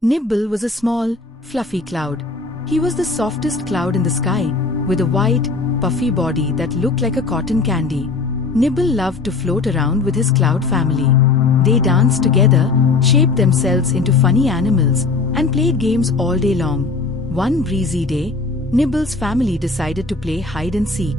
Nibble was a small, fluffy cloud. He was the softest cloud in the sky, with a white, puffy body that looked like a cotton candy. Nibble loved to float around with his cloud family. They danced together, shaped themselves into funny animals, and played games all day long. One breezy day, Nibble's family decided to play hide and seek.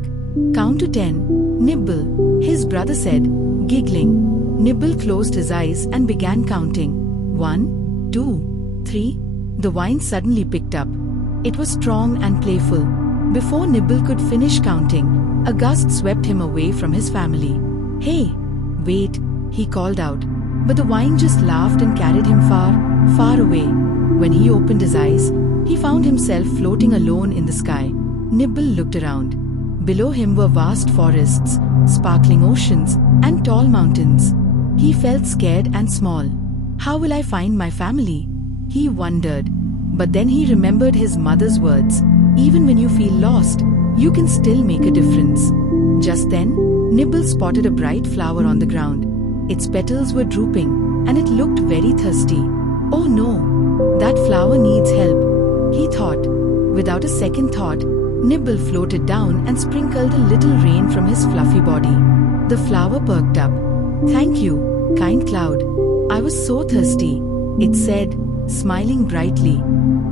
"Count to 10, Nibble," his brother said, giggling. Nibble closed his eyes and began counting. 1, 2, 3. The wine suddenly picked up. It was strong and playful. Before Nibble could finish counting, a gust swept him away from his family. "Hey, wait," he called out. But the wine just laughed and carried him far, far away. When he opened his eyes, he found himself floating alone in the sky. Nibble looked around. Below him were vast forests, sparkling oceans, and tall mountains. He felt scared and small. "How will I find my family?" he wondered. But then he remembered his mother's words, "Even when you feel lost, you can still make a difference." Just then, Nibble spotted a bright flower on the ground. Its petals were drooping, and it looked very thirsty. "Oh no, that flower needs help," he thought. Without a second thought, Nibble floated down and sprinkled a little rain from his fluffy body. The flower perked up. "Thank you, kind cloud. I was so thirsty," it said, smiling brightly.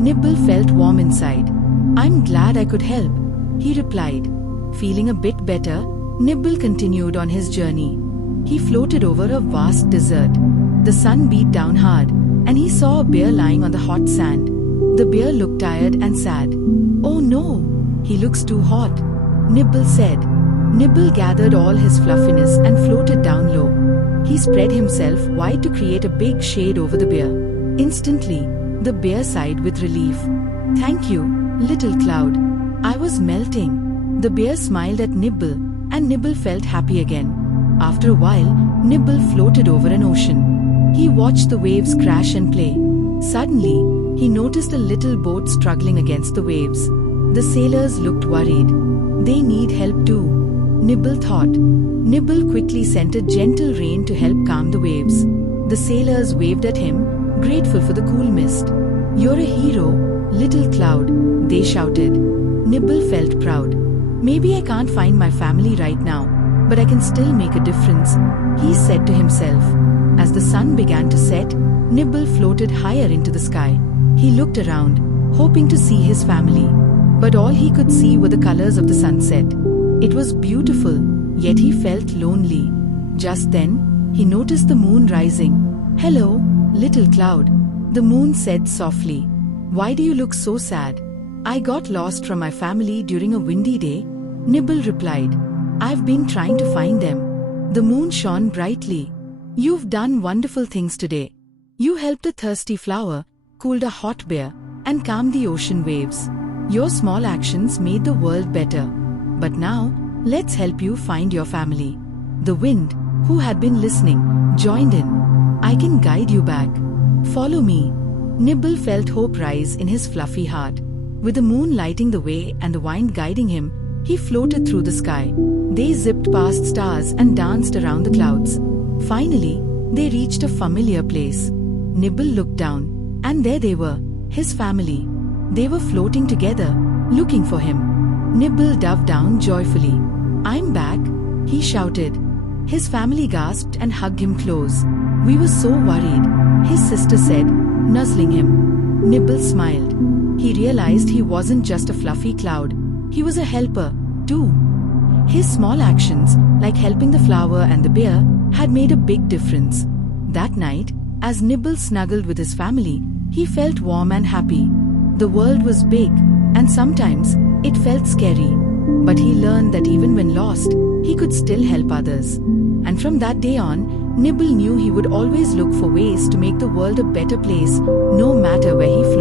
Nibble felt warm inside. "I'm glad I could help," he replied. Feeling a bit better, Nibble continued on his journey. He floated over a vast desert. The sun beat down hard, and he saw a bear lying on the hot sand. The bear looked tired and sad. "Oh no, he looks too hot," Nibble said. Nibble gathered all his fluffiness and floated down low. He spread himself wide to create a big shade over the bear. Instantly, the bear sighed with relief. "Thank you, little cloud. I was melting." The bear smiled at Nibble, and Nibble felt happy again. After a while, Nibble floated over an ocean. He watched the waves crash and play. Suddenly, he noticed a little boat struggling against the waves. The sailors looked worried. "They need help too," Nibble thought. Nibble quickly sent a gentle rain to help calm the waves. The sailors waved at him, grateful for the cool mist. "You're a hero, little cloud," they shouted. Nibble felt proud. "Maybe I can't find my family right now, but I can still make a difference," he said to himself. As the sun began to set, Nibble floated higher into the sky. He looked around, hoping to see his family. But all he could see were the colors of the sunset. It was beautiful, yet he felt lonely. Just then, he noticed the moon rising. "Hello, little cloud," the moon said softly. "Why do you look so sad?" "I got lost from my family during a windy day," Nibble replied. "I've been trying to find them." The moon shone brightly. "You've done wonderful things today. You helped a thirsty flower, cooled a hot bear, and calmed the ocean waves. Your small actions made the world better. But now, let's help you find your family." The wind, who had been listening, joined in. "I can guide you back. Follow me." Nibble felt hope rise in his fluffy heart. With the moon lighting the way and the wind guiding him, he floated through the sky. They zipped past stars and danced around the clouds. Finally, they reached a familiar place. Nibble looked down, and there they were, his family. They were floating together, looking for him. Nibble dove down joyfully. "I'm back," he shouted. His family gasped and hugged him close. "We were so worried," his sister said, nuzzling him. Nibble smiled. He realized he wasn't just a fluffy cloud. He was a helper, too. His small actions, like helping the flower and the bear, had made a big difference. That night, as Nibble snuggled with his family, he felt warm and happy. The world was big, and sometimes it felt scary. But he learned that even when lost, he could still help others. And from that day on, Nibble knew he would always look for ways to make the world a better place, no matter where he